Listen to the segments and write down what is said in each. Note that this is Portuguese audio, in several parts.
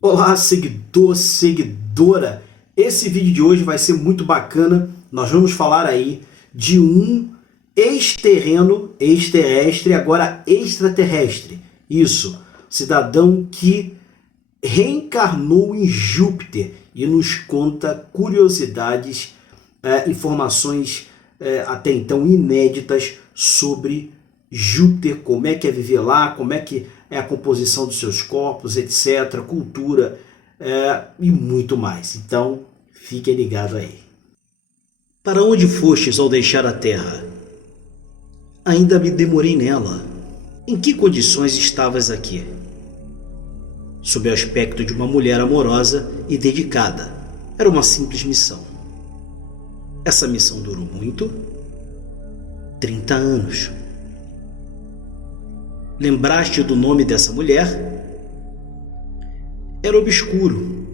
Olá, seguidor, seguidora! Esse vídeo de hoje vai ser muito bacana. Nós vamos falar aí de um ex-terreno, ex-terrestre, agora extraterrestre. Isso, cidadão que reencarnou em Júpiter e nos conta curiosidades, informações até então inéditas sobre Júpiter, como é que é viver lá, como é que é a composição dos seus corpos, etc., cultura e muito mais. Então, fiquem ligados aí. Para onde fostes ao deixar a Terra? Ainda me demorei nela. Em que condições estavas aqui? Sob o aspecto de uma mulher amorosa e dedicada. Era uma simples missão. Essa missão durou muito? 30 anos. Lembraste do nome dessa mulher? Era obscuro.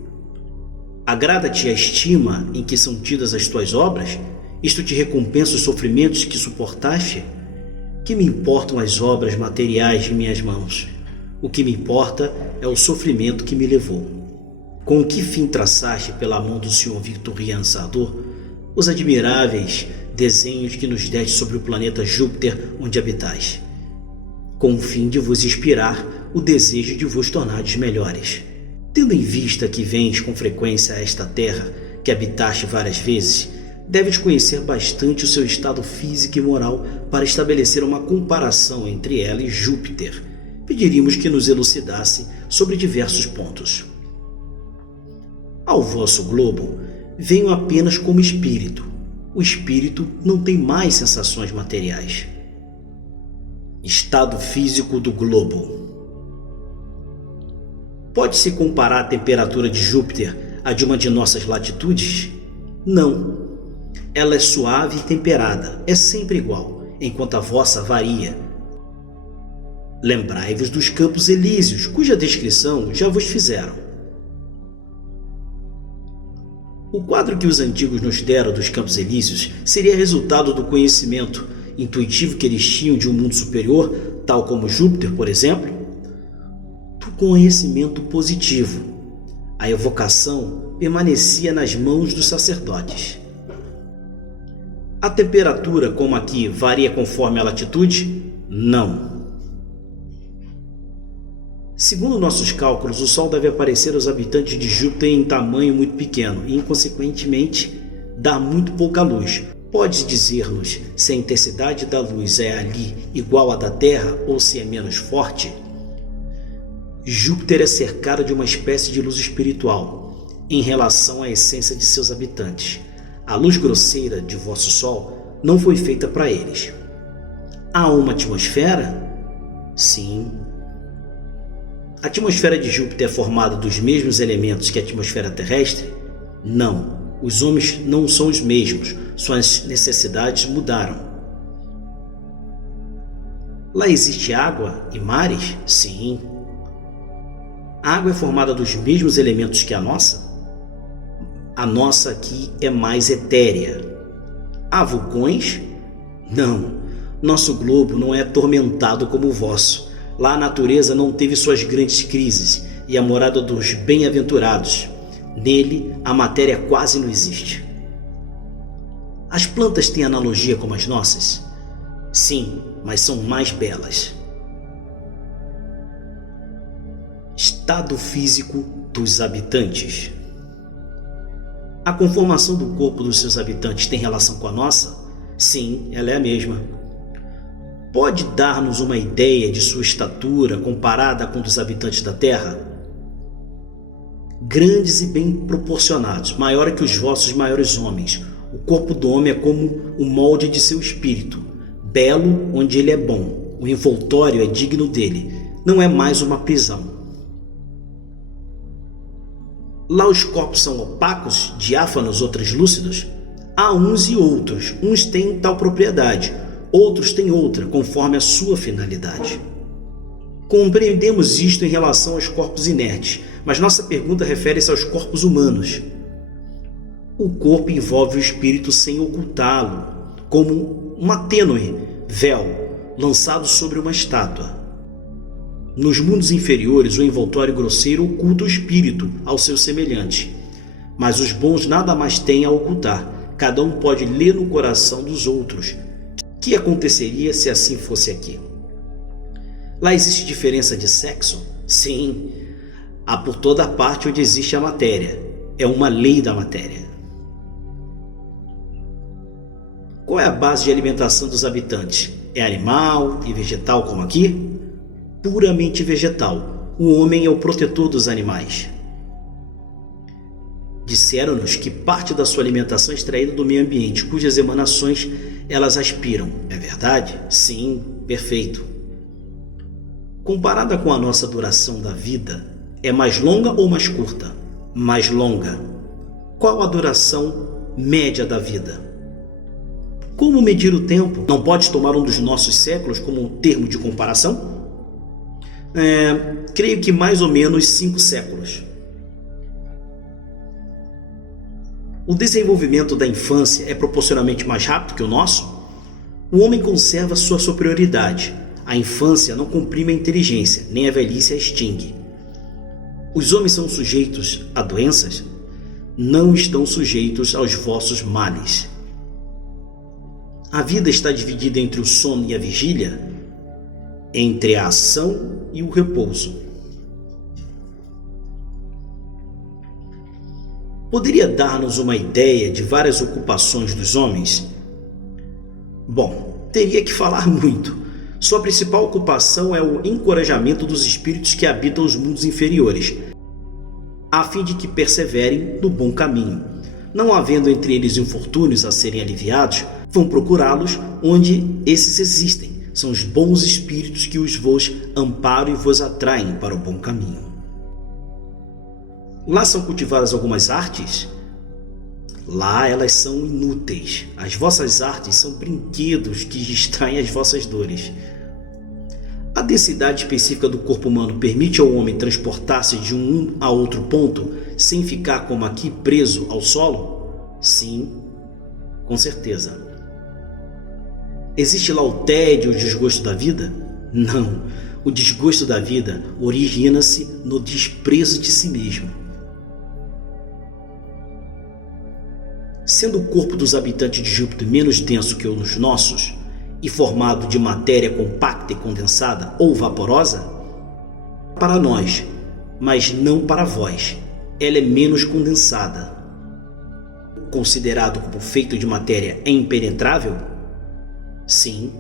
Agrada-te a estima em que são tidas as tuas obras? Isto te recompensa os sofrimentos que suportaste? Que me importam as obras materiais de minhas mãos? O que me importa é o sofrimento que me levou. Com que fim traçaste pela mão do Senhor Victorien Sardou os admiráveis desenhos que nos deste sobre o planeta Júpiter onde habitais? Com o fim de vos inspirar o desejo de vos tornares melhores. Tendo em vista que vens com frequência a esta terra, que habitaste várias vezes, deves conhecer bastante o seu estado físico e moral para estabelecer uma comparação entre ela e Júpiter. Pediríamos que nos elucidasse sobre diversos pontos. Ao vosso globo, venho apenas como espírito. O espírito não tem mais sensações materiais. Estado físico do globo. Pode-se comparar a temperatura de Júpiter à de uma de nossas latitudes? Não. Ela é suave e temperada, é sempre igual, enquanto a vossa varia. Lembrai-vos dos Campos Elíseos, cuja descrição já vos fizeram. O quadro que os antigos nos deram dos Campos Elíseos seria resultado do conhecimento intuitivo que eles tinham de um mundo superior, tal como Júpiter, por exemplo, do conhecimento positivo. A evocação permanecia nas mãos dos sacerdotes. A temperatura, como aqui, varia conforme a latitude? Não. Segundo nossos cálculos, o Sol deve aparecer aos habitantes de Júpiter em tamanho muito pequeno e, inconsequentemente, dar muito pouca luz. Pode dizer-nos se a intensidade da luz é ali igual à da Terra ou se é menos forte? Júpiter é cercado de uma espécie de luz espiritual em relação à essência de seus habitantes. A luz grosseira de vosso Sol não foi feita para eles. Há uma atmosfera? Sim. A atmosfera de Júpiter é formada dos mesmos elementos que a atmosfera terrestre? Não. Os homens não são os mesmos, suas necessidades mudaram. Lá existe água e mares? Sim. A água é formada dos mesmos elementos que a nossa? A nossa aqui é mais etérea. Há vulcões? Não. Nosso globo não é atormentado como o vosso. Lá a natureza não teve suas grandes crises e a morada dos bem-aventurados. Nele, a matéria quase não existe. As plantas têm analogia como as nossas? Sim, mas são mais belas. Estado físico dos habitantes. A conformação do corpo dos seus habitantes tem relação com a nossa? Sim, ela é a mesma. Pode dar-nos uma ideia de sua estatura comparada com a dos habitantes da Terra? Grandes e bem proporcionados, maior que os vossos maiores homens. O corpo do homem é como o molde de seu espírito, belo onde ele é bom. O envoltório é digno dele, não é mais uma prisão. Lá os corpos são opacos, diáfanos ou translúcidos? Há uns e outros, uns têm tal propriedade, outros têm outra, conforme a sua finalidade. Compreendemos isto em relação aos corpos inertes, mas nossa pergunta refere-se aos corpos humanos. O corpo envolve o espírito sem ocultá-lo, como uma tênue véu lançado sobre uma estátua. Nos mundos inferiores, o envoltório grosseiro oculta o espírito ao seu semelhante. Mas os bons nada mais têm a ocultar. Cada um pode ler no coração dos outros. O que aconteceria se assim fosse aqui? Lá existe diferença de sexo? Sim. Há por toda parte onde existe a matéria. É uma lei da matéria. Qual é a base de alimentação dos habitantes? É animal e vegetal como aqui? Puramente vegetal. O homem é o protetor dos animais. Disseram-nos que parte da sua alimentação é extraída do meio ambiente, cujas emanações elas aspiram. É verdade? Sim, perfeito. Comparada com a nossa duração da vida, é mais longa ou mais curta? Mais longa. Qual a duração média da vida? Como medir o tempo? Não pode tomar um dos nossos séculos como um termo de comparação? Creio que mais ou menos 5 séculos. O desenvolvimento da infância é proporcionalmente mais rápido que o nosso? O homem conserva sua superioridade. A infância não comprime a inteligência, nem a velhice a extingue. Os homens são sujeitos a doenças? Não estão sujeitos aos vossos males. A vida está dividida entre o sono e a vigília? Entre a ação e o repouso. Poderia dar-nos uma ideia de várias ocupações dos homens? Bom, teria que falar muito. Sua principal ocupação é o encorajamento dos espíritos que habitam os mundos inferiores, a fim de que perseverem no bom caminho. Não havendo entre eles infortúnios a serem aliviados, vão procurá-los onde esses existem. São os bons espíritos que vos amparam e vos atraem para o bom caminho. Lá são cultivadas algumas artes? Lá elas são inúteis. As vossas artes são brinquedos que distraem as vossas dores. A densidade específica do corpo humano permite ao homem transportar-se de um a outro ponto sem ficar como aqui preso ao solo? Sim, com certeza. Existe lá o tédio e o desgosto da vida? Não. O desgosto da vida origina-se no desprezo de si mesmo. Sendo o corpo dos habitantes de Júpiter menos denso que os nossos e formado de matéria compacta e condensada ou vaporosa, para nós, mas não para vós, ela é menos condensada. Considerado como feito de matéria impenetrável? Sim.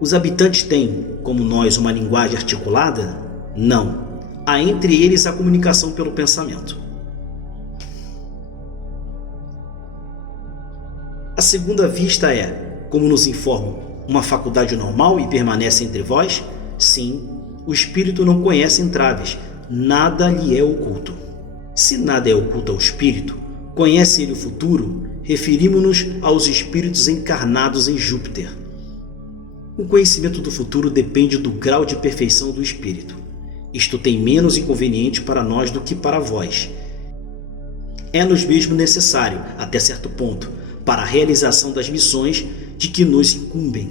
Os habitantes têm, como nós, uma linguagem articulada? Não. Há entre eles a comunicação pelo pensamento. A segunda vista é, como nos informam, uma faculdade normal e permanece entre vós? Sim. O espírito não conhece entraves, nada lhe é oculto. Se nada é oculto ao espírito, conhece ele o futuro? Referimos-nos aos espíritos encarnados em Júpiter. O conhecimento do futuro depende do grau de perfeição do espírito. Isto tem menos inconveniente para nós do que para vós. É-nos mesmo necessário, até certo ponto, para a realização das missões de que nos incumbem.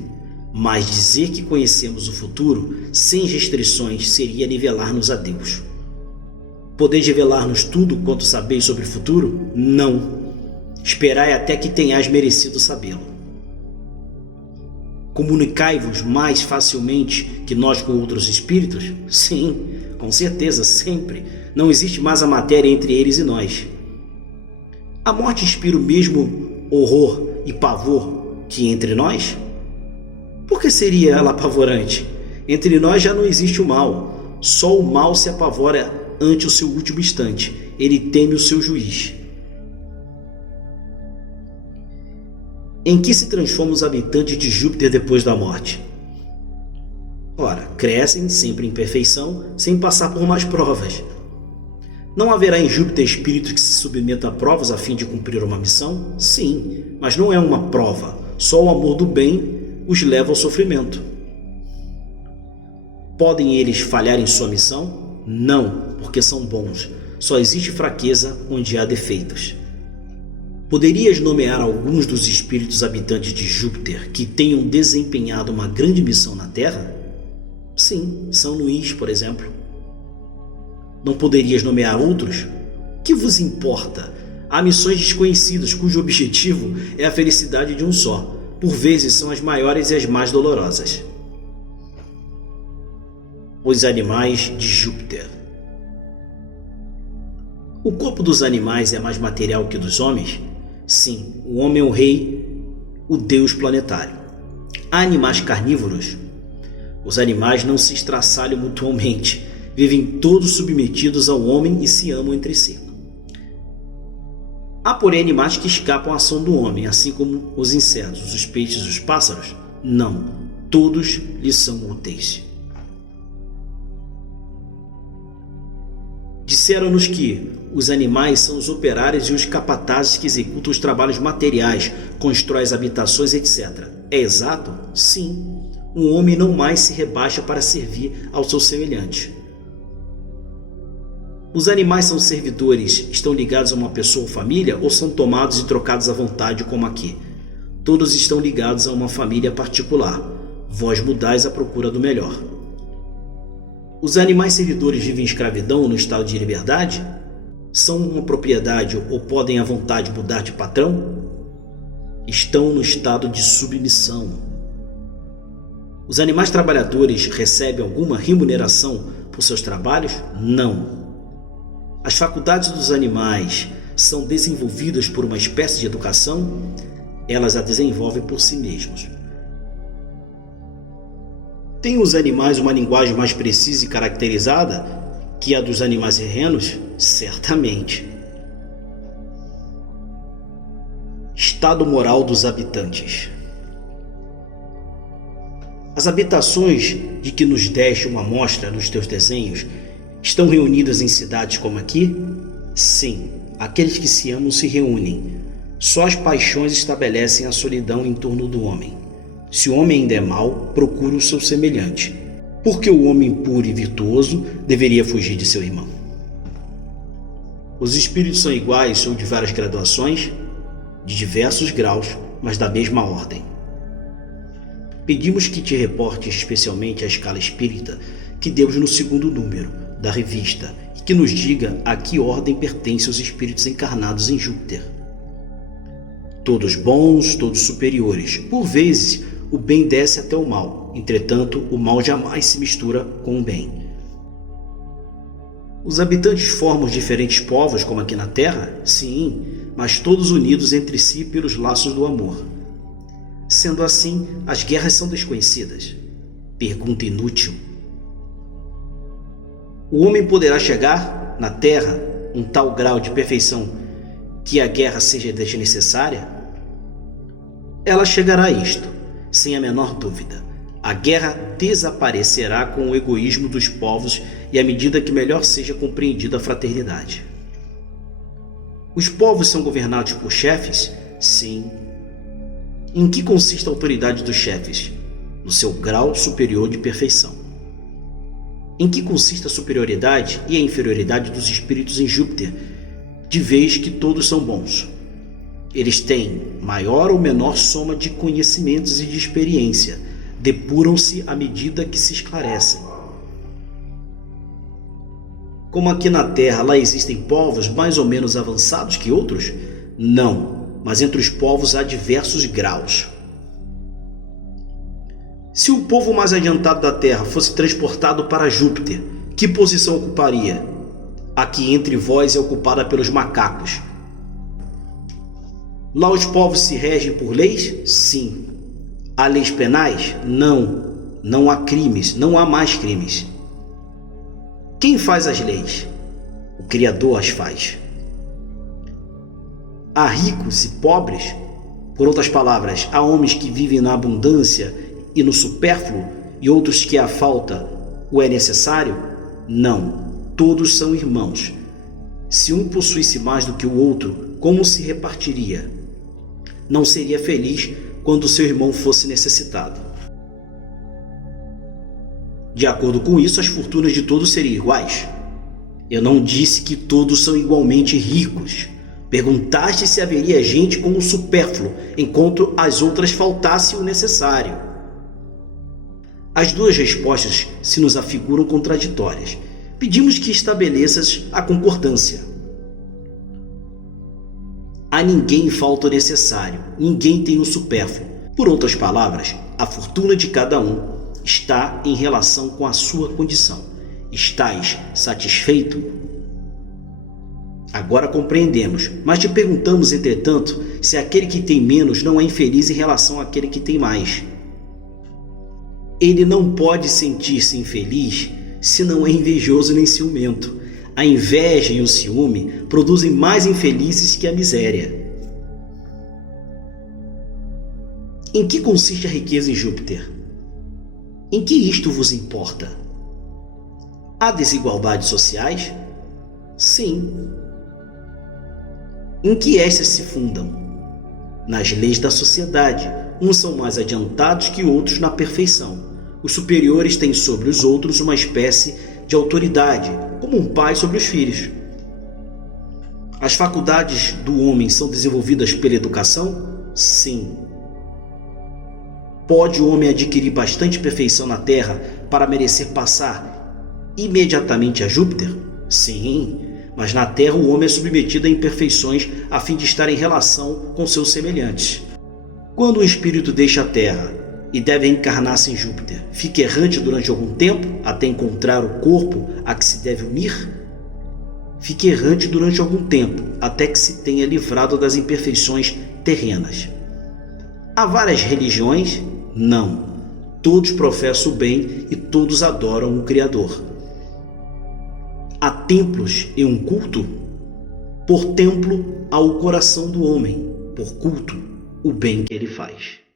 Mas dizer que conhecemos o futuro sem restrições seria nivelar-nos a Deus. Podeis revelar-nos tudo quanto sabeis sobre o futuro? Não. Esperai até que tenhais merecido sabê-lo. Comunicai-vos mais facilmente que nós com outros espíritos? Sim, com certeza, sempre. Não existe mais a matéria entre eles e nós. A morte inspira o mesmo horror e pavor que entre nós? Por que seria ela apavorante? Entre nós já não existe o mal. Só o mal se apavora ante o seu último instante. Ele teme o seu juiz. Em que se transformam os habitantes de Júpiter depois da morte? Ora, crescem sempre em perfeição, sem passar por mais provas. Não haverá em Júpiter espírito que se submeta a provas a fim de cumprir uma missão? Sim, mas não é uma prova. Só o amor do bem os leva ao sofrimento. Podem eles falhar em sua missão? Não, porque são bons. Só existe fraqueza onde há defeitos. Poderias nomear alguns dos espíritos habitantes de Júpiter que tenham desempenhado uma grande missão na Terra? Sim, São Luís, por exemplo. Não poderias nomear outros? Que vos importa? Há missões desconhecidas cujo objetivo é a felicidade de um só. Por vezes são as maiores e as mais dolorosas. Os animais de Júpiter. O corpo dos animais é mais material que o dos homens? Sim, o homem é o rei, o deus planetário. Há animais carnívoros? Os animais não se estraçalham mutuamente, vivem todos submetidos ao homem e se amam entre si. Há, porém, animais que escapam à ação do homem, assim como os insetos, os peixes e os pássaros? Não, todos lhes são úteis. Disseram-nos que os animais são os operários e os capatazes que executam os trabalhos materiais, constroem as habitações, etc. É exato? Sim. Um homem não mais se rebaixa para servir ao seu semelhante. Os animais são servidores, estão ligados a uma pessoa ou família ou são tomados e trocados à vontade como aqui? Todos estão ligados a uma família particular. Vós mudais à procura do melhor. Os animais servidores vivem em escravidão no estado de liberdade? São uma propriedade ou podem à vontade mudar de patrão? Estão no estado de submissão. Os animais trabalhadores recebem alguma remuneração por seus trabalhos? Não. As faculdades dos animais são desenvolvidas por uma espécie de educação? Elas a desenvolvem por si mesmos. Têm os animais uma linguagem mais precisa e caracterizada que a dos animais terrenos? Certamente. Estado moral dos habitantes. As habitações de que nos deste uma amostra nos teus desenhos estão reunidas em cidades como aqui? Sim, aqueles que se amam se reúnem. Só as paixões estabelecem a solidão em torno do homem. Se o homem ainda é mau, procura o seu semelhante, porque o homem puro e virtuoso deveria fugir de seu irmão. Os espíritos são iguais ou de várias graduações, de diversos graus, mas da mesma ordem. Pedimos que te reportes especialmente à escala espírita que demos no segundo número da revista e que nos diga a que ordem pertencem os espíritos encarnados em Júpiter. Todos bons, todos superiores. Por vezes, o bem desce até o mal. Entretanto, o mal jamais se mistura com o bem. Os habitantes formam diferentes povos, como aqui na Terra? Sim, mas todos unidos entre si pelos laços do amor. Sendo assim, as guerras são desconhecidas. Pergunta inútil. O homem poderá chegar, na Terra, um tal grau de perfeição que a guerra seja desnecessária? Ela chegará a isto, sem a menor dúvida. A guerra desaparecerá com o egoísmo dos povos e à medida que melhor seja compreendida a fraternidade. Os povos são governados por chefes? Sim. Em que consiste a autoridade dos chefes? No seu grau superior de perfeição. Em que consiste a superioridade e a inferioridade dos espíritos em Júpiter, de vez que todos são bons? Eles têm maior ou menor soma de conhecimentos e de experiência, depuram-se à medida que se esclarecem. Como aqui na Terra lá existem povos mais ou menos avançados que outros? Não. Mas entre os povos há diversos graus. Se o povo mais adiantado da Terra fosse transportado para Júpiter, que posição ocuparia? A que entre vós é ocupada pelos macacos. Lá os povos se regem por leis? Sim. Há leis penais? Não. Não há crimes, não há mais crimes. Quem faz as leis? O Criador as faz. Há ricos e pobres? Por outras palavras, há homens que vivem na abundância e no supérfluo e outros que a falta o é necessário? Não, todos são irmãos. Se um possuísse mais do que o outro, como se repartiria? Não seria feliz quando seu irmão fosse necessitado. De acordo com isso, as fortunas de todos seriam iguais. Eu não disse que todos são igualmente ricos. Perguntaste se haveria gente com o supérfluo, enquanto as outras faltasse o necessário. As duas respostas se nos afiguram contraditórias. Pedimos que estabeleças a concordância. A ninguém falta o necessário, ninguém tem o supérfluo. Por outras palavras, a fortuna de cada um está em relação com a sua condição. Estás satisfeito? Agora compreendemos, mas te perguntamos, entretanto, se aquele que tem menos não é infeliz em relação àquele que tem mais. Ele não pode sentir-se infeliz se não é invejoso nem ciumento. A inveja e o ciúme produzem mais infelizes que a miséria. Em que consiste a riqueza em Júpiter? Em que isto vos importa? Há desigualdades sociais? Sim. Em que estas se fundam? Nas leis da sociedade. Uns são mais adiantados que outros na perfeição. Os superiores têm sobre os outros uma espécie de autoridade, como um pai sobre os filhos. As faculdades do homem são desenvolvidas pela educação? Sim. Pode o homem adquirir bastante perfeição na Terra para merecer passar imediatamente a Júpiter? Sim, mas na Terra o homem é submetido a imperfeições a fim de estar em relação com seus semelhantes. Quando o espírito deixa a Terra e deve encarnar-se em Júpiter, fica errante durante algum tempo até encontrar o corpo a que se deve unir? Fica errante durante algum tempo até que se tenha livrado das imperfeições terrenas. Há várias religiões? Não. Todos professam o bem e todos adoram o Criador. Há templos e um culto? Por templo há o coração do homem, por culto o bem que ele faz.